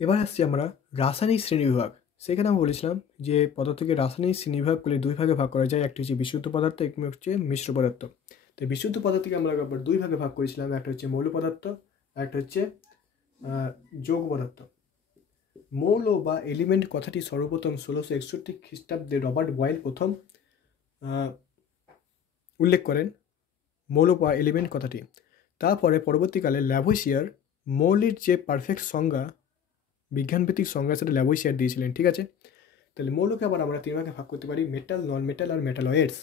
এবার আসছি আমরা রাসায়নিক শ্রেণীবিভাগ। সেখানে আমি বলেছিলাম যে পদার্থকে রাসায়নিক শ্রেণীবিভাগ করলে দুই ভাগে ভাগ করা যায়, একটি হচ্ছে বিশুদ্ধ পদার্থ, একটি হচ্ছে মিশ্র পদার্থ। তো বিশুদ্ধ পদার্থকে আমরা একবার দুই ভাগে ভাগ করেছিলাম, একটা হচ্ছে মৌল পদার্থ আর একটা হচ্ছে যৌগ পদার্থ। মৌল বা এলিমেন্ট কথাটি সর্বপ্রথম 1661 খ্রিস্টাব্দে রবার্ট বয়েল প্রথম উল্লেখ করেন মৌল বা এলিমেন্ট কথাটি। তারপরে পরবর্তীকালে ল্যাভোইসিয়ার মৌলের যে পারফেক্ট সংজ্ঞা, বিজ্ঞানভিত্তিক সংজ্ঞা, সেটা ল্যাভোইসিয়ার দিয়েছিলেন। ঠিক আছে, তাহলে মৌলকে আবার আমরা তিন ভাগে ভাগ করতে পারি, মেটাল, নন মেটাল আর মেটালয়েডস।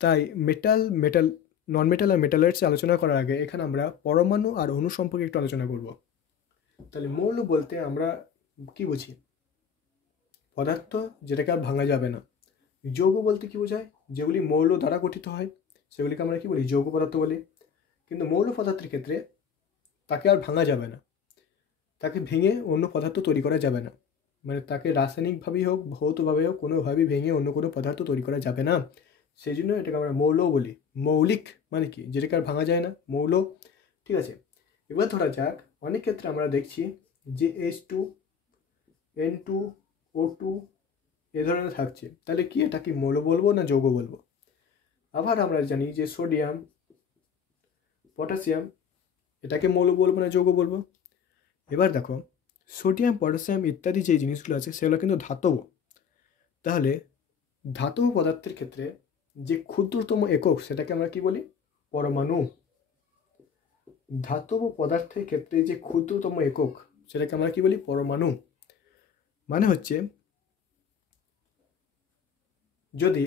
তাই নন মেটাল আর মেটালয়েডস আলোচনা করার আগে এখানে আমরা পরমাণু আর অণু সম্পর্কে একটু আলোচনা করব। তাহলে মৌল বলতে আমরা কি বুঝি? পদার্থ যেটাকে আর ভাঙা যাবে না। যৌগ বলতে কি বোঝায়? যেগুলি মৌল দ্বারা গঠিত হয় সেগুলিকে আমরা কি বলি? যৌগ পদার্থ বলি। কিন্তু মৌল পদার্থের ক্ষেত্রে তাকে আর ভাঙা যাবে না, তাকে ভেঙে অন্য পদার্থ তৈরি করা যাবে না। মানে তাকে রাসায়নিকভাবেই হোক, ভৌতভাবে হোক, কোনোভাবেই ভেঙে অন্য কোনো পদার্থ তৈরি করা যাবে না। সেই জন্য এটাকে আমরা মৌলও বলি। মৌলিক মানে কি? যেটাকে আর ভাঙা যায় না, মৌল। ঠিক আছে, এবার ধরা যাক অনেক ক্ষেত্রে আমরা দেখছি যে H2, N2, O2 এ ধরনের থাকছে। তাহলে কি এটা কি মৌল বলবো না যৌগ বলবো? আবার আমরা জানি যে সোডিয়াম, পটাশিয়াম, এটাকে মৌল বলবো না যৌগ বলবো? এবার দেখো, সোডিয়াম, পটাশিয়াম ইত্যাদি যে জিনিসগুলো আছে সেগুলো কিন্তু ধাতব। তাহলে ধাতব পদার্থের ক্ষেত্রে যে ক্ষুদ্রতম একক সেটাকে আমরা কি বলি? পরমাণু। ধাতব পদার্থের ক্ষেত্রে যে ক্ষুদ্রতম একক সেটাকে আমরা কি বলি? পরমাণু। মানে হচ্ছে যদি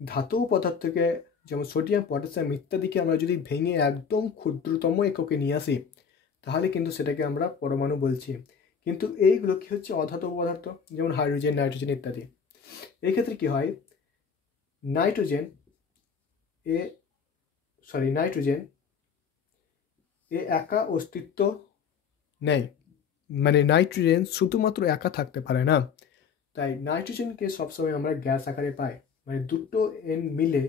ধাতব পদার্থকে, যেমন সোডিয়াম, পটাশিয়াম ইত্যাদিকে আমরা যদি ভেঙে একদম ক্ষুদ্রতম এককে নিয়ে আসি তাহলে কিন্তু সেটাকে আমরা পরমাণু বলছি। কিন্তু এইগুলো কি হচ্ছে? অধাতব পদার্থ, যেমন হাইড্রোজেন, নাইট্রোজেন ইত্যাদি। এই ক্ষেত্রে কি হয়? নাইট্রোজেন এ একা অস্তিত্ব নেয়। মানে নাইট্রোজেন শুধুমাত্র একা থাকতে পারে না। তাই নাইট্রোজেনকে সবসময় আমরা গ্যাস আকারে পাই। মানে দুটো এন মিলে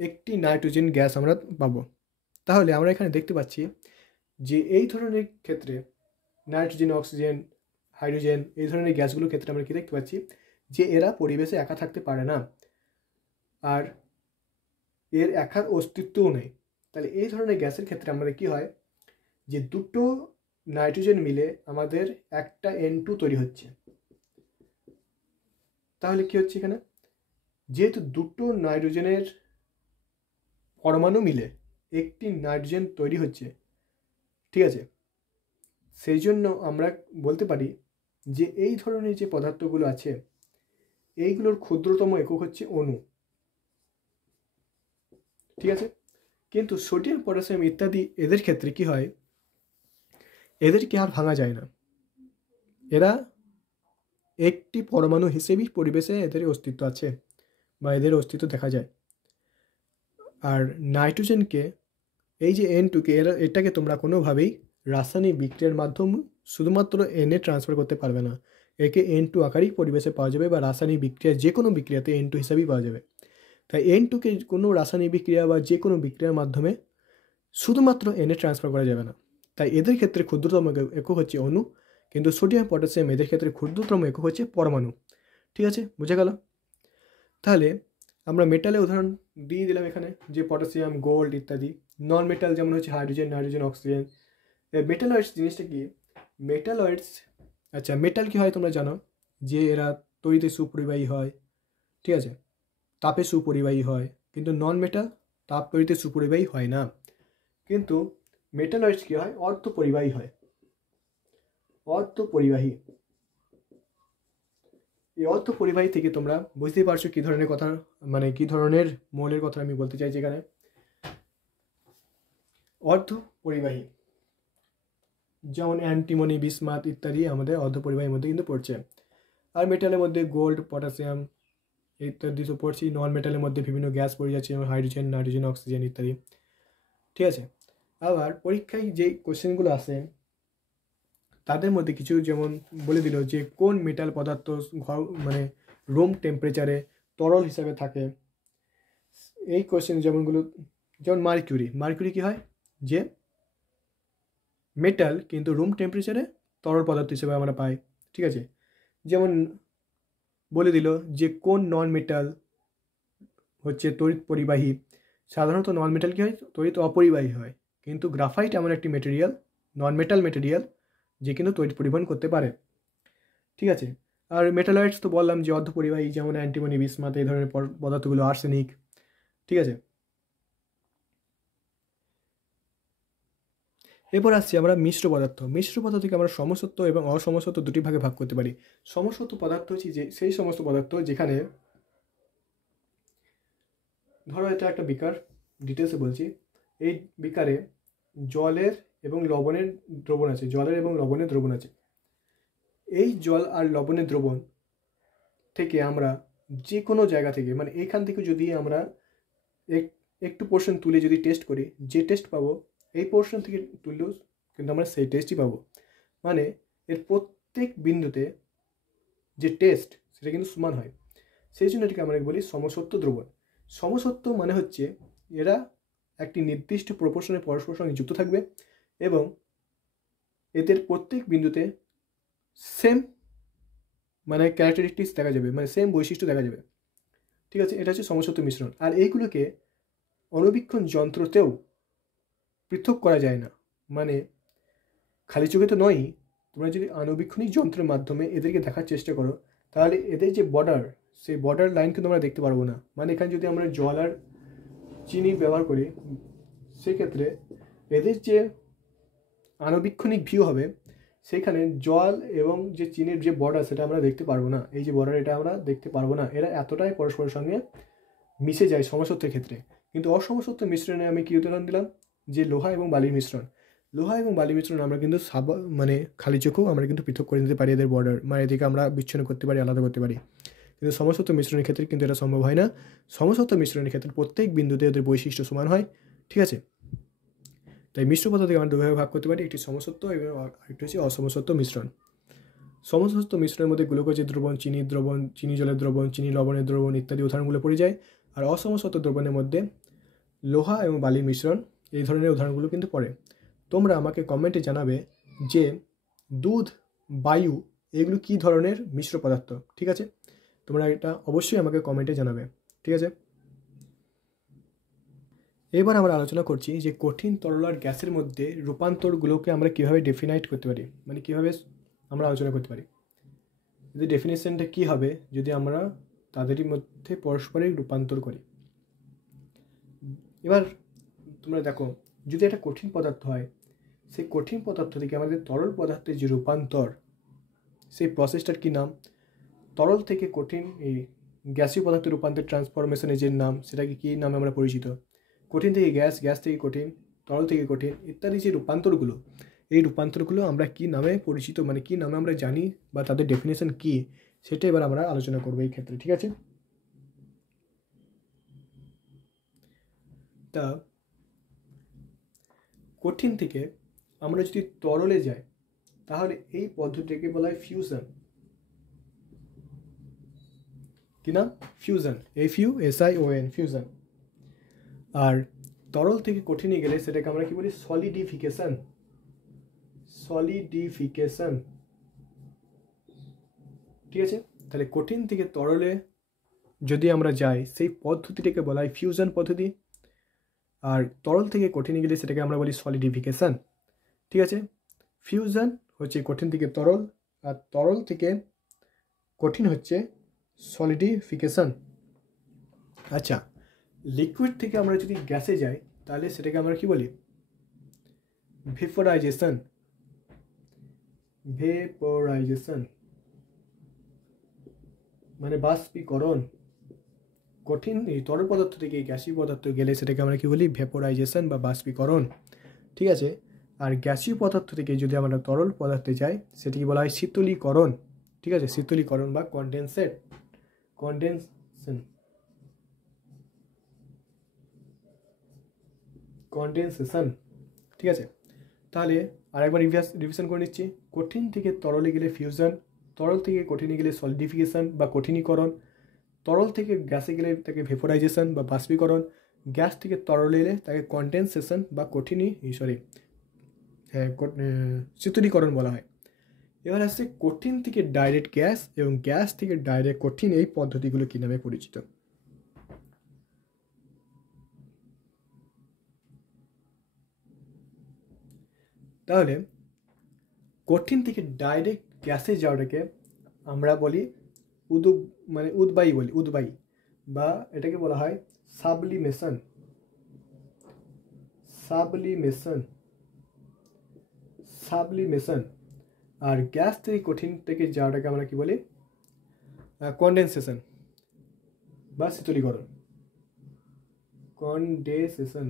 একটি নাইট্রোজেন গ্যাস আমরা পাবো। তাহলে আমরা এখানে দেখতে পাচ্ছি যে এই ধরনের ক্ষেত্রে নাইট্রোজেন, অক্সিজেন, হাইড্রোজেন এই ধরনের গ্যাসগুলোর ক্ষেত্রে আমরা কি দেখতে পাচ্ছি? যে এরা পরিবেশে একা থাকতে পারে না আর এর একার অস্তিত্বও নেই। তাহলে এই ধরনের গ্যাসের ক্ষেত্রে আমাদের কি হয়? যে দুটো নাইট্রোজেন মিলে আমাদের একটা N2 তৈরি হচ্ছে। তাহলে কি হচ্ছে এখানে? যেহেতু দুটো নাইট্রোজেনের পরমাণু মিলে একটি নাইট্রোজেন তৈরি হচ্ছে, ঠিক আছে, সেই জন্য আমরা বলতে পারি যে এই ধরনের যে পদার্থগুলো আছে এইগুলোর ক্ষুদ্রতম একক হচ্ছে অণু। ঠিক আছে, কিন্তু সোডিয়াম, পটাশিয়াম ইত্যাদি এদের ক্ষেত্রে কি হয়? এদেরকে আর ভাঙা যায় না। এরা একটি পরমাণু হিসেবেই পরিবেশে এদের অস্তিত্ব আছে বা এদের অস্তিত্ব দেখা যায়। আর নাইট্রোজেনকে, এই যে N2কে, এটাকে তোমরা কোনোভাবেই রাসায়নিক বিক্রিয়ার মাধ্যমে শুধুমাত্র N-এ ট্রান্সফার করতে পারবে না। একে N2 আকারেই পরিবেশে পাওয়া যাবে বা রাসায়নিক বিক্রিয়া যে কোনো বিক্রিয়াতে N2 হিসাবেই পাওয়া যাবে। তাই N2কে কোনো রাসায়নিক বিক্রিয়া বা যে কোনো বিক্রিয়ার মাধ্যমে শুধুমাত্র N-এ ট্রান্সফার করা যাবে না। তাই এদের ক্ষেত্রে ক্ষুদ্রতম একক হচ্ছে অণু, কিন্তু সোডিয়াম, পটাশিয়াম এদের ক্ষেত্রে ক্ষুদ্রতম একক হচ্ছে পরমাণু। ঠিক আছে, বুঝে গেল? তাহলে আমরা মেটালে উদাহরণ দিয়ে দিলাম এখানে, যে পটাশিয়াম, গোল্ড ইত্যাদি। নন মেটাল যেমন হচ্ছে হাইড্রোজেন, নাইট্রোজেন, অক্সিজেন। মেটালয়েডস জিনিসটা কি? মেটালয়েডস, আচ্ছা, মেটাল কি হয় তোমরা জানো যে এরা তড়িতে সুপরিবাহী হয়। ঠিক আছে, তাপে সুপরিবাহী হয়। কিন্তু নন মেটাল তাপ তড়িতে সুপরিবাহী হয় না। কিন্তু মেটালয়েডস কি হয়? অর্ধপরিবাহী হয়। অর্ধপরিবাহী। এই অর্ধপরিবাহী থেকে তোমরা বুঝতেই পারছো কি ধরনের কথা, মানে কি ধরনের মৌলের কথা আমি বলতে চাইছি এখানে। অর্ধপরিবাহী যেমন অ্যান্টিমনি, বিসমাথ ইত্যাদি আমাদের অর্ধপরিবাহীর মধ্যে কিন্তু পড়ছে। আর মেটালের মধ্যে গোল্ড, পটাশিয়াম ইত্যাদি তো পড়ছি। নন মেটালের মধ্যে বিভিন্ন গ্যাস পড়ে যাচ্ছে, যেমন হাইড্রোজেন, নাইট্রোজেন, অক্সিজেন ইত্যাদি। ঠিক আছে, আবার পরীক্ষায় যে কোশ্চেনগুলো আসে তাদের মধ্যে কিছু যেমন বলে দিল যে কোন মেটাল পদার্থ মানে রুম টেম্পারেচারে তরল হিসাবে থাকে। এই কোশ্চেন যেমন মার্কিউরি কি হয়? যে মেটাল কিন্তু রুম টেম্পারেচারে তরল পদার্থ হিসেবে আমরা পাই। ঠিক আছে, যেমন বলে দিল যে কোন নন মেটাল হচ্ছে তড়িৎ পরিবাহী। সাধারণত নন মেটাল কী হয়, তড়িৎ অপরিবাহী হয়, কিন্তু গ্রাফাইট এমন একটি মেটেরিয়াল, নন মেটাল মেটেরিয়াল, যে কিন্তু তড়িৎ পরিবহন করতে পারে। ঠিক আছে, আর মেটালয়েডস তো বললাম যে অর্ধপরিবাহী, যেমন অ্যান্টিমনি, বিসমাথ, এই ধরনের পদার্থগুলো, আর্সেনিক। ঠিক আছে, এরপর আসছি আমরা মিশ্র পদার্থ। মিশ্র পদার্থকে আমরা সমসত্ব এবং অসমসত্ব দুটি ভাগে ভাগ করতে পারি। সমসত্ব পদার্থ হচ্ছে যে সেই সমস্ত পদার্থ যেখানে, ধরো এটা একটা বিকার, ডিটেলসে বলছি, এই বিকারে জলের এবং লবণের দ্রবণ আছে, জলের এবং লবণের দ্রবণ আছে। এই জল আর লবণের দ্রবণ থেকে আমরা যে কোনো জায়গা থেকে, মানে এইখান থেকে যদি আমরা একটু পোর্শন তুলে যদি টেস্ট করি, যে টেস্ট পাবো এই পোর্শন থেকে তুললেও কিন্তু আমরা সেই টেস্টই পাবো। মানে এর প্রত্যেক বিন্দুতে যে টেস্ট সেটা কিন্তু সমান হয়। সেই জন্য এটাকে আমরা বলি সমসত্ব দ্রবণ। সমসত্ব মানে হচ্ছে এরা একটি নির্দিষ্ট প্রপোর্শনে পরস্পরের সঙ্গে যুক্ত থাকবে এবং এদের প্রত্যেক বিন্দুতে সেম মানে ক্যারেক্টারিস্টিক্স দেখা যাবে, মানে সেম বৈশিষ্ট্য দেখা যাবে। ঠিক আছে, এটা হচ্ছে সমসত্ব মিশ্রণ। আর এইগুলোকে অণুবীক্ষণ যন্ত্রতেও পৃথক করা যায় না, মানে খালি চোখে তো নয়ই, তোমরা যদি আণুবীক্ষণিক যন্ত্রের মাধ্যমে এদেরকে দেখার চেষ্টা করো তাহলে এদের যে বর্ডার, সেই বর্ডার লাইন কিন্তু আমরা দেখতে পারবো না। মানে এখানে যদি আমরা জল আর চিনি ব্যবহার করি, সেক্ষেত্রে এদের যে আণুবীক্ষণিক ভিউ হবে সেখানে জল এবং যে চিনির যে বর্ডার সেটা আমরা দেখতে পারবো না। এই যে বর্ডার, এটা আমরা দেখতে পারবো না। এরা এতটাই পরস্পরের সঙ্গে মিশে যায় সমসত্বের ক্ষেত্রে। কিন্তু অসমসত্ব মিশ্রণে আমি কি উদাহরণ দিলাম, যে লোহা এবং বালির মিশ্রণ। লোহা এবং বালি মিশ্রণ আমরা কিন্তু মানে খালি চোখেও আমরা কিন্তু পৃথক করে নিতে পারি এদের বর্ডার, মানে এদিকে আমরা বিচ্ছিন্ন করতে পারি, আলাদা করতে পারি। কিন্তু সমসত্ব মিশ্রণের ক্ষেত্রে কিন্তু এটা সম্ভব হয় না। সমসত্ব মিশ্রণের ক্ষেত্রে প্রত্যেক বিন্দুতে এদের বৈশিষ্ট্য সমান হয়। ঠিক আছে, তাই মিশ্র পদার্থকে আমরা দুভাবে ভাগ করতে পারি, একটি সমসত্ব এবং আরেকটি হচ্ছে অসমসত্ব মিশ্রণ। সমসত্ব মিশ্রণের মধ্যে গ্লুকোজের দ্রবণ, চিনির দ্রবণ, চিনি জলের দ্রবণ, চিনি লবণের দ্রবণ ইত্যাদি উদাহরণগুলো পড়ে যায়। আর অসমসত্ব দ্রবণের মধ্যে লোহা এবং বালির মিশ্রণ, এই ধরনের উদাহরণগুলো কিন্তু পড়ে। তোমরা আমাকে কমেন্টে জানাবে যে দুধ, বায়ু এগুলো কী ধরনের মিশ্র পদার্থ। ঠিক আছে, তোমরা এটা অবশ্যই আমাকে কমেন্টে জানাবে। ঠিক আছে, এবার আমরা আলোচনা করছি যে কঠিন তরল আর গ্যাসের মধ্যে রূপান্তরগুলোকে আমরা কীভাবে ডেফিনাইট করতে পারি, মানে কীভাবে আমরা আলোচনা করতে পারি। যদি ডেফিনেশনটা কী হবে যদি আমরা তাদেরই মধ্যে পরস্পরের রূপান্তর করি। এবার তোমরা দেখো, যদি একটা কঠিন পদার্থ হয়, সেই কঠিন পদার্থ থেকে আমাদের তরল পদার্থের যে রূপান্তর, সেই প্রসেসটার কী নাম? তরল থেকে কঠিন এই গ্যাসীয় পদার্থের রূপান্তর ট্রান্সফরমেশনের যে নাম, সেটাকে কী নামে আমরা পরিচিত? কঠিন থেকে গ্যাস, গ্যাস থেকে কঠিন, তরল থেকে কঠিন ইত্যাদি যে রূপান্তরগুলো, এই রূপান্তরগুলো আমরা কী নামে পরিচিত, মানে কী নামে আমরা জানি বা তাদের ডেফিনেশন কী, সেটা এবার আমরা আলোচনা করবো এই ক্ষেত্রে। ঠিক আছে, তা কঠিন থেকে আমরা যদি তরলে যাই তাহলে এই পদ্ধতিকে বলা হয় ফিউশন। কি না? Fusion, FUSION, fusion. আর তরল থেকে কঠিনে গেলে সেটাকে আমরা কি বলি? সলিডিফিকেশন। সলিডিফিকেশন। ঠিক আছে, তাহলে কঠিন থেকে তরলে যদি আমরা যাই সেই পদ্ধতিটাকে বলা হয় ফিউশন পদ্ধতি, আর তরল থেকে কঠিনে গেলে সেটাকে আমরা বলি সলিডিফিকেশন। ঠিক আছে, ফিউশন হচ্ছে কঠিন থেকে তরল, আর তরল থেকে কঠিন হচ্ছে সলিডিফিকেশন। আচ্ছা, লিকুইড থেকে আমরা যদি গ্যাসে যাই তাহলে সেটাকে আমরা কি বলি? ভেপোরাইজেশন। ভেপোরাইজেশন মানে বাষ্পীকরণ। কঠিন এই তরল পদার্থ থেকে গ্যাসীয় পদার্থ গেলে সেটাকে আমরা কি বলি? ভেপোরাইজেশন বা বাষ্পীকরণ। ঠিক আছে, আর গ্যাসীয় পদার্থ থেকে যদি আমরা তরল পদার্থে যাই সেটাকে বলা হয় শীতলীকরণ। ঠিক আছে, শীতলীকরণ বা কন্ডেনসেশন। ঠিক আছে, তাহলে আরেকবার রিভিশন করে নিচ্ছি। কঠিন থেকে তরলে গেলে ফিউশন, তরল থেকে কঠিনে গেলে সলিডিফিকেশন বা কঠিনীকরণ, তরল থেকে গ্যাসে গেলে তাকে ভেপোরাইজেশন বা বাষ্পীকরণ, গ্যাস থেকে তরলে এলে তাকে কন্ডেনসেশন বা শীতলীকরণ বলা হয়। এবার আসছে কঠিন থেকে ডাইরেক্ট গ্যাস এবং গ্যাস থেকে ডাইরেক্ট কঠিন, এই পদ্ধতিগুলো কী নামে পরিচিত? তাহলে কঠিন থেকে ডাইরেক্ট গ্যাসে যাওয়াটাকে আমরা বলি উদ্বায়ী বলি, উদ্বায়ী, বা এটাকে বলা হয় সাবলিমেশন। সাবলিমেশন সাবলিমেশন আর গ্যাস থেকে কঠিন থেকে যাওয়াটাকে আমরা কি বলি? কনডেনসেশন বা শীতলীকরণ। কনডেনসেশন,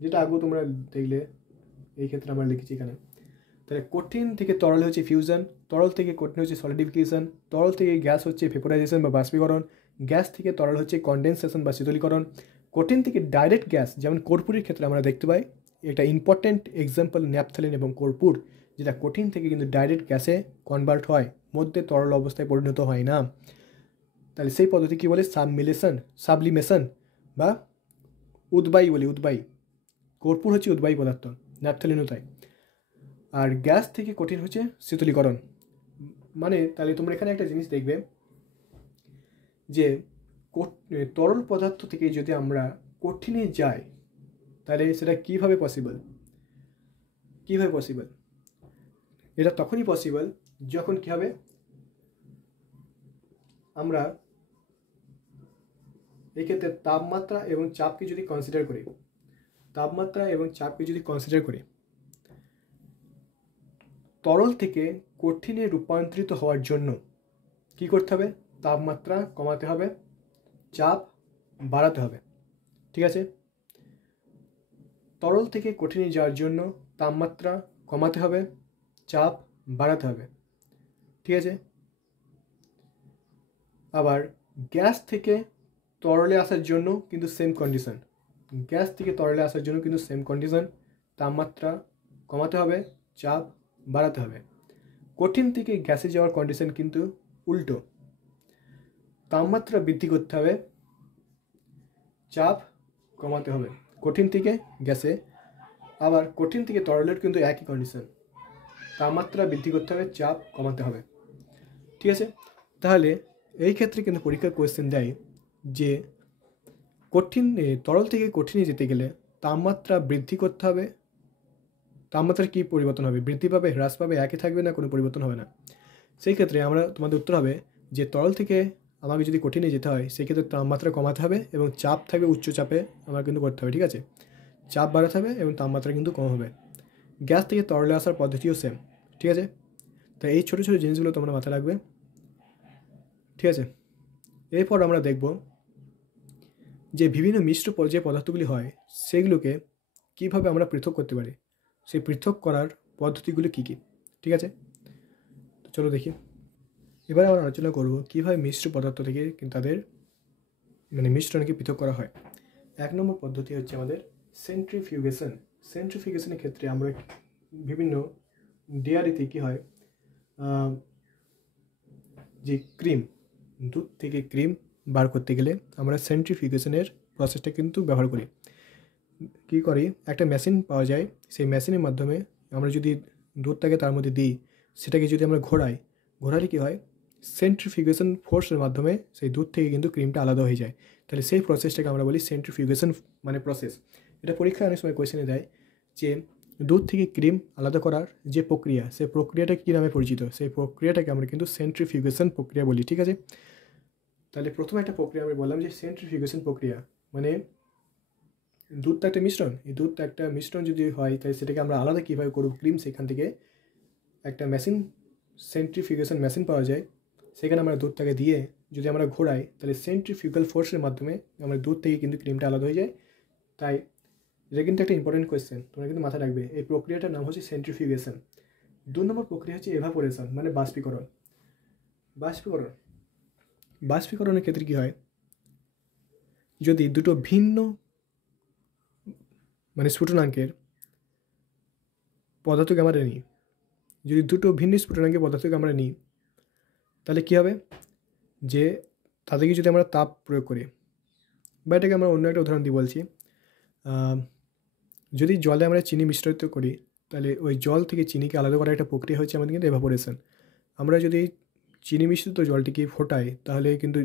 যেটা আগেও তোমরা দেখলে, এই ক্ষেত্রে আমরা লিখেছি এখানে। তাহলে কঠিন থেকে তরল হচ্ছে ফিউশন, তরল থেকে কঠিন হচ্ছে সলিডিফিকেশন, তরল থেকে গ্যাস হচ্ছে ভেপোরাইজেশন বা বাষ্পীকরণ, গ্যাস থেকে তরল হচ্ছে কনডেনসেশন বা শীতলীকরণ। কঠিন থেকে ডাইরেক্ট গ্যাস, যেমন কর্পূরের ক্ষেত্রে আমরা দেখতে পাই, এটা ইম্পর্টেন্ট এক্সাম্পল ন্যাপথলিন এবং কর্পূর, যেটা কঠিন থেকে কিন্তু ডাইরেক্ট গ্যাসে কনভার্ট হয়, মধ্যে তরল অবস্থায় পরিণত হয় না। তাহলে সেই পদ্ধতি কী বলে? সাবলিমেশন বা উদ্বায়ী বলি, উদ্বায়ী। কর্পূর হচ্ছে উদ্বায়ী পদার্থ, ন্যাপথলিনও তাই। আর গ্যাস থেকে কঠিন হচ্ছে শীতলীকরণ। মানে তাহলে তোমরা এখানে একটা জিনিস দেখবে যে তরল পদার্থ থেকে যদি আমরা কঠিনে যাই, তাহলে সেটা কীভাবে পসিবল? এটা তখনই পসিবল যখন কী হবে, আমরা এই ক্ষেত্রে তাপমাত্রা এবং চাপকে যদি কনসিডার করি, তরল থেকে কঠিনে রূপান্তরিত হওয়ার জন্য কি করতে হবে? তাপমাত্রা কমাতে হবে, চাপ বাড়াতে হবে। ঠিক আছে? তরল থেকে কঠিনে যাওয়ার জন্য তাপমাত্রা কমাতে হবে, চাপ বাড়াতে হবে। ঠিক আছে? আবার গ্যাস থেকে তরলে আসার জন্য কিন্তু সেম কন্ডিশন, তাপমাত্রা কমাতে হবে, চাপ বাড়াতে হবে। কঠিন থেকে গ্যাসে যাওয়ার কন্ডিশন কিন্তু উল্টো, তাপমাত্রা বৃদ্ধি করতে হবে, চাপ কমাতে হবে কঠিন থেকে গ্যাসে। আবার কঠিন থেকে তরলের কিন্তু একই কন্ডিশন, তাপমাত্রা বৃদ্ধি করতে হবে, চাপ কমাতে হবে। ঠিক আছে? তাহলে এই ক্ষেত্রে কিন্তু পরীক্ষার কোয়েশ্চেন দেয় যে তরল থেকে কঠিনে যেতে গেলে তাপমাত্রা বৃদ্ধি করতে হবে, তাপমাত্রার কী পরিবর্তন হবে? বৃদ্ধি পাবে, হ্রাস পাবে, একই থাকবে, না কোনো পরিবর্তন হবে না? সেই ক্ষেত্রে তোমাদের উত্তর হবে যে তরল থেকে আমাকে যদি কঠিনে যেতে হয়, সেই ক্ষেত্রে তাপমাত্রা কমাতে হবে এবং চাপ থাকবে উচ্চ চাপে আমার কিন্তু করতে হবে। ঠিক আছে? চাপ বাড়াতে হবে এবং তাপমাত্রা কিন্তু কম হবে। গ্যাস থেকে তরলে আসার পদ্ধতিও সেম। ঠিক আছে? তাই এই ছোটো ছোটো জিনিসগুলো তোমরা মাথায় রাখবে। ঠিক আছে? এরপর আমরা দেখব যে বিভিন্ন মিশ্র যে পদার্থগুলি হয়, সেগুলোকে কীভাবে আমরা পৃথক করতে পারি, সেই পৃথক করার পদ্ধতিগুলো কী কী। ঠিক আছে? তো চলো দেখি। এবার আমরা আলোচনা করব কীভাবে মিশ্র পদার্থ থেকে তাদের মিশ্রণকে পৃথক করা হয়। 1 নম্বর পদ্ধতি হচ্ছে আমাদের সেন্ট্রিফিউগেশন। সেন্ট্রিফিউগেশনের ক্ষেত্রে আমরা বিভিন্ন ডেয়ারিতে কী হয়, যে দুধ থেকে ক্রিম বার করতে গেলে আমরা সেন্ট্রিফিউগেশনের প্রসেসটা কিন্তু ব্যবহার করি। কী করি, একটা মেশিন পাওয়া যায়, সেই মেশিনের মাধ্যমে আমরা যদি দুধটাকে তার মধ্যে দিই, সেটাকে যদি আমরা ঘোরালে কী হয়, সেন্ট্রিফিউগেশন ফোর্সের মাধ্যমে সেই দুধ থেকে কিন্তু ক্রিমটা আলাদা হয়ে যায়। তাহলে সেই প্রসেসটাকে আমরা বলি সেন্ট্রিফিউগেশন প্রসেস। এটা পরীক্ষায় অনেক সময় কোয়েশ্চেনে দেয় যে দুধ থেকে ক্রিম আলাদা করার যে প্রক্রিয়া, সেই প্রক্রিয়াটা কী নামে পরিচিত? সেই প্রক্রিয়াটাকে আমরা কিন্তু সেন্ট্রিফিউগেশন প্রক্রিয়া বলি। ঠিক আছে? তাহলে প্রথমে একটা প্রক্রিয়া আমি বললাম যে সেন্ট্রিফিউগেশন প্রক্রিয়া, মানে দুধটা একটা মিশ্রণ, এই দুধটা একটা মিশ্রণ যদি হয়, তাই সেটাকে আমরা আলাদা কীভাবে করব ক্রিম, সেখান থেকে একটা মেশিন, সেন্ট্রিফিউগেশন মেশিন পাওয়া যায়, সেখানে আমরা দুধটাকে দিয়ে যদি আমরা ঘোরাই, তাহলে সেন্ট্রিফিউগাল ফোর্সের মাধ্যমে আমরা দুধ থেকে কিন্তু ক্রিমটা আলাদা হয়ে যায়। তাই এটা কিন্তু একটা ইম্পর্টেন্ট কোয়েশ্চেন, তোমরা কিন্তু মাথায় রাখবে। এই প্রক্রিয়াটার নাম হচ্ছে সেন্ট্রিফিউগেশন। 2 নম্বর প্রক্রিয়া হচ্ছে এভাপোরেশন, মানে বাষ্পীকরণ। বাষ্পীকরণের ক্ষেত্রে কী হয়, যদি দুটো ভিন্ন স্ফুটনাঙ্কের পদার্থকে আমরা নিই, তাহলে কী হবে, যে তাদেরকে যদি আমরা তাপ প্রয়োগ করি, বা এটাকে আমরা অন্য একটা উদাহরণ দিয়ে বলছি, যদি জলে আমরা চিনি মিশ্রিত করি, তাহলে ওই জল থেকে চিনিকে আলাদা করার একটা প্রক্রিয়া হচ্ছে আমাদের কিন্তু এভাপোরেশন। আমরা যদি চিনি মিশ্রিত জলটিকে ফোটাই তাহলে কিন্তু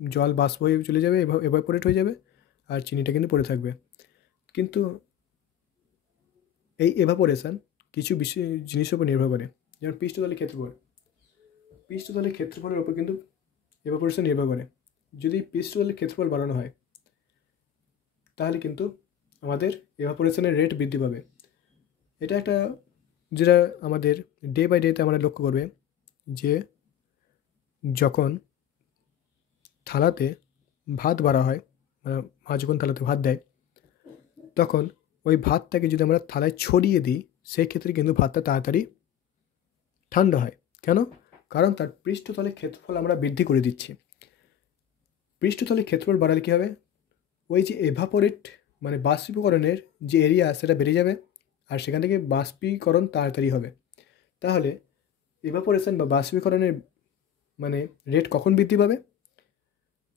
জল বাষ্প হয়ে চলে যাবে, এভাপোরেট হয়ে যাবে, আর চিনিটা কিন্তু পড়ে থাকবে। কিন্তু এই এভাপোরেশন কিছু বিশেষ জিনিসের উপর নির্ভর করে, যেমন পৃষ্ঠতলের ক্ষেত্রফল। পৃষ্ঠতলের ক্ষেত্রফলের উপর কিন্তু এভাপোরেশন নির্ভর করে। যদি পৃষ্ঠতলের ক্ষেত্রফল বাড়ানো হয় তাহলে কিন্তু আমাদের এভাপোরেশনের রেট বৃদ্ধি পাবে। এটা একটা যেটা আমাদের ডে বাই ডেতে আমরা লক্ষ্য করবে যে যখন থালাতে ভাত বাড়া হয়, মানে মা যখন থালাতে ভাত দেয় তখন ওই ভাতটাকে যদি আমরা থালায় ছড়িয়ে দিই সেই ক্ষেত্রে কিন্তু ভাতটা তাড়াতাড়ি ঠান্ডা হয়। কেন? কারণ তার পৃষ্ঠতলের ক্ষেত্রফল আমরা বৃদ্ধি করে দিচ্ছি। পৃষ্ঠতলের ক্ষেত্রফল বাড়ালে কী হবে, ওই যে এভাপোরেট মানে বাষ্পীকরণের যে এরিয়া সেটা বেড়ে যাবে, আর সেখান থেকে বাষ্পীকরণ তাড়াতাড়ি হবে। তাহলে এভাপোরেশন বা বাষ্পীকরণের মানে রেট কখন বৃদ্ধি পাবে?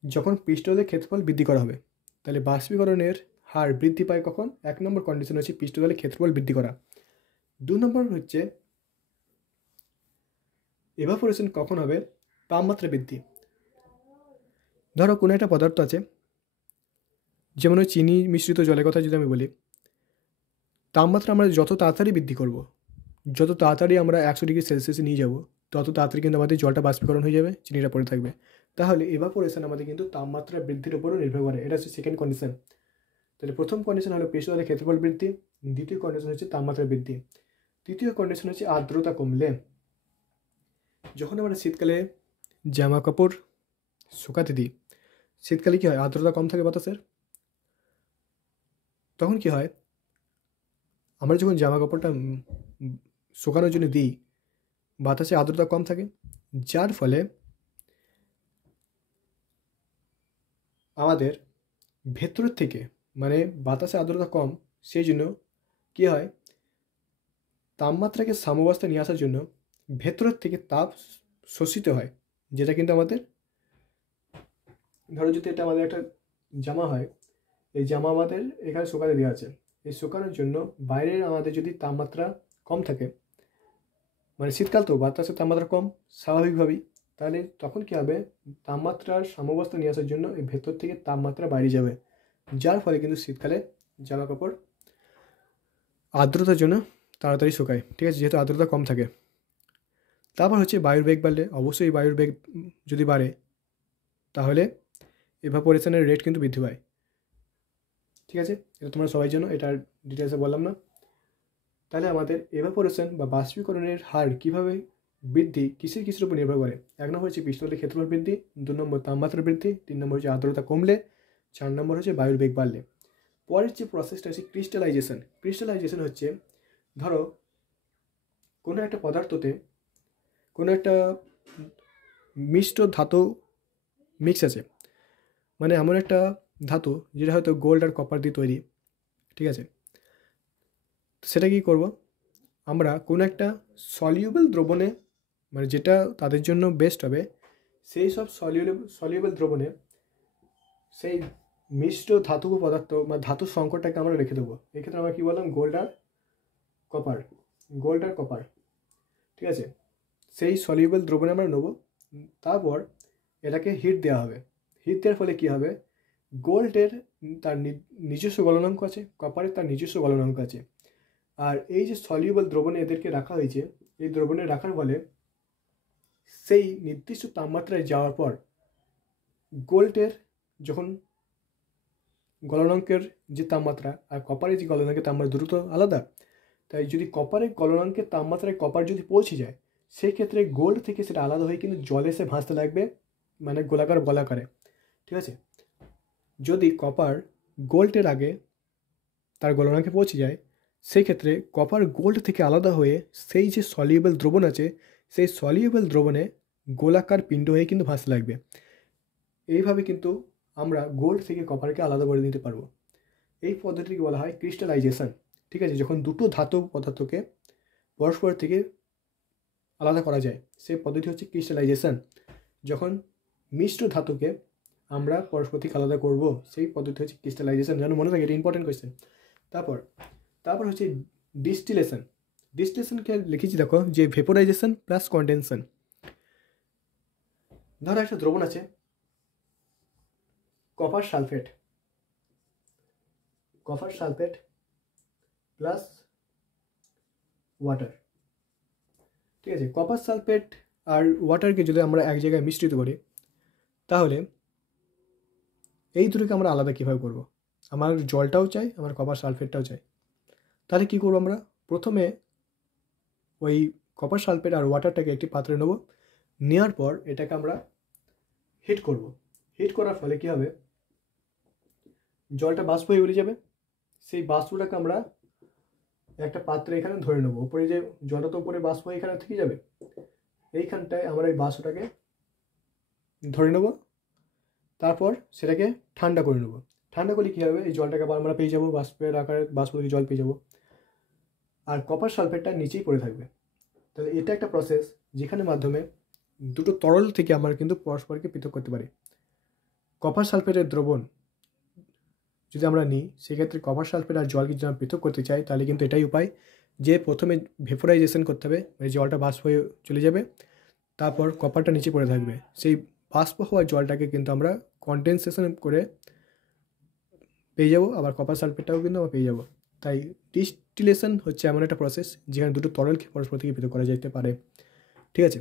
যখন পৃষ্ঠতলের ক্ষেত্রফল বৃদ্ধি করা হবে। তাহলে বাষ্পীকরণের হার বৃদ্ধি পায় কখন? 1 নম্বর কন্ডিশন হচ্ছে পৃষ্ঠতলের ক্ষেত্রফল বৃদ্ধি করা। 2 নম্বর হচ্ছে এভাপোরেশন কখন হবে? তাপমাত্রা বৃদ্ধি। ধরো কোনো একটা পদার্থ আছে, যেমন ওই চিনি মিশ্রিত জলের কথা যদি আমি বলি, তাপমাত্রা আমরা যত তাড়াতাড়ি বৃদ্ধি করব, যত তাড়াতাড়ি আমরা 100 ডিগ্রি সেলসিয়াসে নিয়ে যাব, তত তাড়াতাড়ি কিন্তু আমাদের জলটা বাষ্পীকরণ হয়ে যাবে, চিনিটা পড়ে থাকবে। তাহলে এভাপোরেশন আমাদের কিন্তু তাপমাত্রা বৃদ্ধির উপরও নির্ভর করে। এটা হচ্ছে সেকেন্ড কন্ডিশন। তাহলে প্রথম কন্ডিশন হলো পৃষ্ঠতলের ক্ষেত্রফল বৃদ্ধি, দ্বিতীয় কন্ডিশন হচ্ছে তাপমাত্রা বৃদ্ধি, তৃতীয় কন্ডিশন হচ্ছে আর্দ্রতা কমলে। যখন আমরা শীতকালে জামা কাপড় শুকাতে দিই, শীতকালে কী হয়, আর্দ্রতা কম থাকে বাতাসের, তখন কী হয়, আমরা যখন জামা কাপড়টা শুকানোর জন্য দিই বাতাসে আর্দ্রতা কম থাকে, যার ফলে আমাদের ভেতরের থেকে মানে বাতাসে আর্দ্রতা কম, সেই জন্য কী হয়, তাপমাত্রাকে সাম্যাবস্থায় নিয়ে আসার জন্য ভেতরের থেকে তাপ শোষিত হয়, যেটা কিন্তু আমাদের, ধরো যদি এটা আমাদের একটা জামা হয়, এই জামা আমাদের এখানে শুকাতে দেওয়া আছে, এই শুকানোর জন্য বাইরের আমাদের যদি তাপমাত্রা কম থাকে, মানে শীতকাল তো বাতাসের তাপমাত্রা কম স্বাভাবিকভাবেই, তাহলে তখন কী হবে, তাপমাত্রার সাম্যাবস্থা নিয়ে আসার জন্য এই ভেতর থেকে তাপমাত্রা বাইরে যাবে, যার ফলে কিন্তু শীতকালে জামা কাপড় আর্দ্রতার জন্য তাড়াতাড়ি শুকায়, ঠিক আছে, যেহেতু আর্দ্রতা কম থাকে। তারপর হচ্ছে বায়ুর বেগ বাড়লে, অবশ্যই বায়ুর বেগ যদি বাড়ে তাহলে এভাপোরেশনের রেট কিন্তু বৃদ্ধি পায়। ঠিক আছে, এটা তোমরা সবাই জানো, এটা ডিটেলসে বললাম না। তাহলে আমাদের এভাপোরেশন বা বাষ্পীকরণের হার কীভাবে বৃদ্ধি কিসের উপর নির্ভর করে? 1 নম্বর হচ্ছে পৃষ্ঠতলের ক্ষেত্রফল বৃদ্ধি, 2 নম্বর তাপমাত্রা বৃদ্ধি, 3 নম্বর হচ্ছে আর্দ্রতা কমলে, 4 নম্বর হচ্ছে বায়ুর বেগ বাড়লে। পরের যে প্রসেসটা হচ্ছে ক্রিস্টালাইজেশন। ক্রিস্টালাইজেশন হচ্ছে, ধরো কোনো একটা পদার্থতে কোনো একটা মিষ্ট ধাতু মিক্স আছে, মানে এমন একটা ধাতু যেটা হয়তো গোল্ড আর কপার দিয়ে তৈরি, ঠিক আছে, সেটা কী করব, আমরা কোনো একটা সলিউবল দ্রবণে, মানে যেটা তাদের জন্য বেস্ট হবে, সেই সব সলিউবল দ্রবণে সেই মিশ্র ধাতব পদার্থ বা ধাতু সংকটটাকে আমরা রেখে দেবো। এক্ষেত্রে আমরা কী বললাম, গোল্ড আর কপার, ঠিক আছে, সেই সলিউবল দ্রবণে আমরা নেবো। তারপর এটাকে হিট দেওয়া হবে। হিট দেওয়ার ফলে কী হবে, গোল্ডের তার নিজস্ব গলনাঙ্ক আছে, কপারের তার নিজস্ব গলনাঙ্ক আছে, আর এই যে সলিউবল দ্রবণে এদেরকে রাখা হয়েছে, এই দ্রবণে রাখার ফলে সেই নির্দিষ্ট তাপমাত্রায় যাওয়ার পর গোল্ডের যখন গলনাঙ্কের যে তাপমাত্রা আর কপারের যে গলনাঙ্কের তাপমাত্রা দুটো তো আলাদা, তাই যদি কপারের গলনাঙ্কের তাপমাত্রায় কপার যদি পৌঁছে যায়, সেই ক্ষেত্রে গোল্ড থেকে সেটা আলাদা হয়ে কিন্তু জলে এসে ভাসতে লাগবে, মানে গোলাকারে, ঠিক আছে। যদি কপার গোল্ডের আগে তার গলনাঙ্কে পৌঁছে যায়, সেই ক্ষেত্রে কপার গোল্ড থেকে আলাদা হয়ে সেই যে সলিউবল দ্রবণ আছে, সেই সলিউবল দ্রবণে গোলাকার পিণ্ড হয়ে কিন্তু ভাসতে লাগবে। এইভাবে কিন্তু আমরা গোল্ড থেকে কপারকে আলাদা করে দিতে পারবো। এই পদ্ধতিকে বলা হয় ক্রিস্টালাইজেশন, ঠিক আছে। যখন দুটো ধাতব পদার্থকে পরস্পর থেকে আলাদা করা যায়, সেই পদ্ধতি হচ্ছে ক্রিস্টালাইজেশন। যখন মিশ্র ধাতুকে আমরা পরস্পর থেকে আলাদা করব, সেই পদ্ধতি হচ্ছে ক্রিস্টালাইজেশন। যেন মনে থাকে, এটা ইম্পর্টেন্ট কোয়েশ্চেন। তারপর হচ্ছে ডিস্টিলেশন। ডিস্টিলেশনকে লিখেছি দেখো যে ভেপোরাইজেশন প্লাস কন্ডেনশন। ধরো একটা দ্রবণ আছে কপার সালফেট প্লাস ওয়াটার, ঠিক আছে। কপার সালফেট আর ওয়াটারকে যদি আমরা এক জায়গায় মিশ্রিত করি তাহলে এই দুটোকে আমরা আলাদা কীভাবে করব? আমার জলটাও চাই, আমার কপার সালফেটটাও চাই। তাহলে কী করবো আমরা? প্রথমে ওই কপার সালফেট আর ওয়াটারটাকে একটি পাত্রে নেব, নেওয়ার পর এটাকে আমরা হিট করব। হিট করার ফলে কী হবে, জলটা বাষ্প হয়ে উঠে যাবে। সেই বাষ্পটাকে আমরা একটা পাত্রে এখানে ধরে নেবো। উপরে যে জলটা তো উপরে বাষ্প হয়ে এখানে থেকে যাবে, এইখানটায় আমরা এই বাষ্পটাকে ধরে নেব, তারপর সেটাকে ঠান্ডা করে নেব। ঠান্ডা করলে কী হবে, এই জলটাকে আবার আমরা পেয়ে যাবো, বাষ্পের আকারে বাষ্প থেকে জল পেয়ে যাবো, আর কপার সালফেটটা নিচেই পড়ে থাকবে। তাহলে এটা একটা প্রসেস যেখানে মাধ্যমে দুটো তরল থেকে আমরা কিন্তু পরস্পরকে পৃথক করতে পারি। কপার সালফেটের দ্রবণ যদি আমরা নিই, সেক্ষেত্রে কপার সালফেট আর জলকে যদি আমরা পৃথক করতে চাই তাহলে কিন্তু এটাই উপায় যে প্রথমে ভেপোরাইজেশন করতে হবে, মানে জলটা বাষ্প হয়ে চলে যাবে, তারপর কপারটা নিচে পড়ে থাকবে। সেই বাষ্প হওয়া জলটাকে কিন্তু আমরা কনডেনসেশন করে পেয়ে যাবো, আবার কপার সালফেটটাও কিন্তু আমরা পেয়ে যাবো। তাই ডিস্টিলেশন হচ্ছে এমন একটা প্রসেস যেখানে দুটো তরলকে পরস্পর থেকে পৃথক করা যেতে পারে, ঠিক আছে।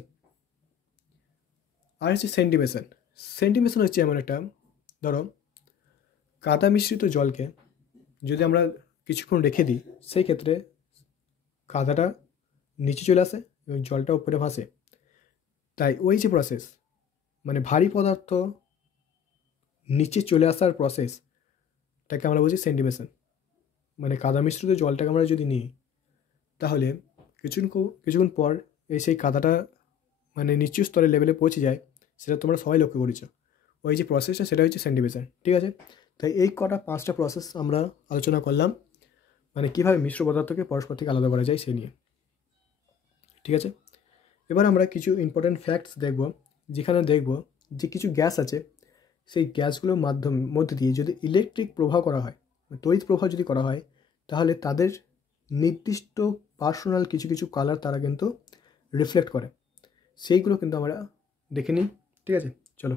আর হচ্ছে সেন্টিমেশন। সেন্টিমেশন হচ্ছে এমন একটা, ধরো কাদা মিশ্রিত জলকে যদি আমরা কিছুক্ষণ রেখে দিই, সেই ক্ষেত্রে কাদাটা নিচে চলে আসে এবং জলটা উপরে ভাসে। তাই ওই যে প্রসেস, মানে ভারী পদার্থ নিচে চলে আসার প্রসেসটাকে আমরা বলছি সেন্টিমেশন। মানে কাদা মিশ্রিত জলটাকে আমরা যদি নিই তাহলে কিছুক্ষণ পর সেই কাদাটা মানে নিচু স্তরের লেভেলে পৌঁছে যায়, সেটা তোমরা সবাই লক্ষ্য করেছো। ওই যে প্রসেসটা সেটা হচ্ছে সেন্টিমেশন, ঠিক আছে। তাই এই কটা 5টা প্রসেস আমরা আলোচনা করলাম, মানে কীভাবে মিশ্র পদার্থকে পরস্পর থেকে আলাদা করা যায় সে নিয়ে, ঠিক আছে। এবার আমরা কিছু ইম্পর্ট্যান্ট ফ্যাক্টস দেখব, যেখানে দেখব যে কিছু গ্যাস আছে, সেই গ্যাসগুলোর মধ্যে দিয়ে যদি ইলেকট্রিক প্রবাহ করা হয়, তড়িৎ প্রবাহ যদি করা হয়, তাহলে তাদের নির্দিষ্ট পার্সোনাল কিছু কিছু কালার তারা কিন্তু রিফ্লেক্ট করে। সেইগুলো কিন্তু আমরা দেখে নিই, ঠিক আছে। চলো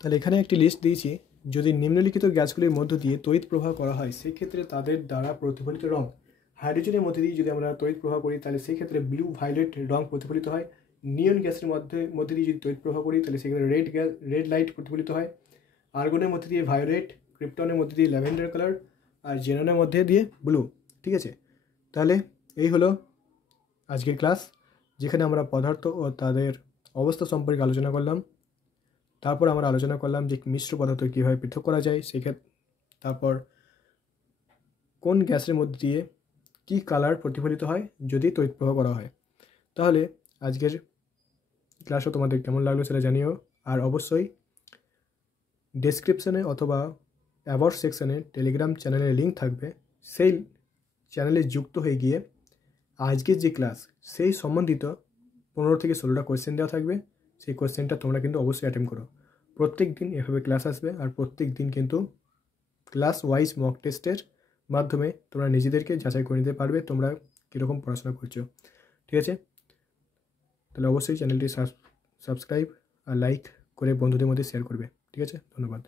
তাহলে এখানে একটি লিস্ট দিয়েছি। যদি নিম্নলিখিত গ্যাসগুলির মধ্য দিয়ে তড়িৎ প্রবাহ করা হয়, সেই ক্ষেত্রে তাদের দ্বারা প্রতিফলিত রং, হাইড্রোজেনের মধ্যে দিয়ে যদি আমরা তড়িৎ প্রবাহ করি তাহলে সেই ক্ষেত্রে ব্লু ভায়োলেট রং প্রতিফলিত হয়। নিয়ন গ্যাসের মধ্যে দিয়ে যদি তড়িৎ প্রবাহ করি তাহলে সেক্ষেত্রে রেড লাইট প্রতিফলিত হয়। আর্গনের মধ্যে দিয়ে ভায়োলেট, ক্রিপ্টনের মধ্যে দিয়ে ল্যাভেন্ডার কালার, আর জেননের মধ্যে দিয়ে ব্লু, ঠিক আছে। তাহলে এই হলো আজকের ক্লাস, যেখানে আমরা পদার্থ ও তাদের অবস্থা সম্পর্কে আলোচনা করলাম। তারপর আমরা আলোচনা করলাম যে মিশ্র পদার্থ কীভাবে পৃথক করা যায়, সেক্ষেত্রে তারপর কোন গ্যাসের মধ্যে দিয়ে কী কালার প্রতিফলিত হয় যদি তড়িৎ প্রবাহ করা হয়। তাহলে আজকের ক্লাসও তোমাদের কেমন লাগলো সেটা জানিও। আর অবশ্যই ডেসক্রিপশানে অথবা অ্যাবাউট সেকশানে টেলিগ্রাম চ্যানেলের লিঙ্ক থাকবে, সেই চ্যানেলে যুক্ত হয়ে গিয়ে আজকের যে ক্লাস সেই সম্বন্ধিত 15 থেকে 16টা কোয়েশ্চেন দেওয়া থাকবে। সেই কোয়েশ্চেনটা তোমরা কিন্তু অবশ্যই অ্যাটেম্প করো। প্রত্যেক দিন এভাবে ক্লাস আসবে, আর প্রত্যেক দিন কিন্তু ক্লাস ওয়াইজ মক টেস্টের মাধ্যমে তোমরা নিজেদেরকে যাচাই করে নিতে পারবে তোমরা কীরকম পড়াশোনা করছো, ঠিক আছে। তাহলে অবশ্যই চ্যানেলটি সাবস্ক্রাইব আর লাইক করে বন্ধুদের মধ্যে শেয়ার করবে, ঠিক আছে। ধন্যবাদ।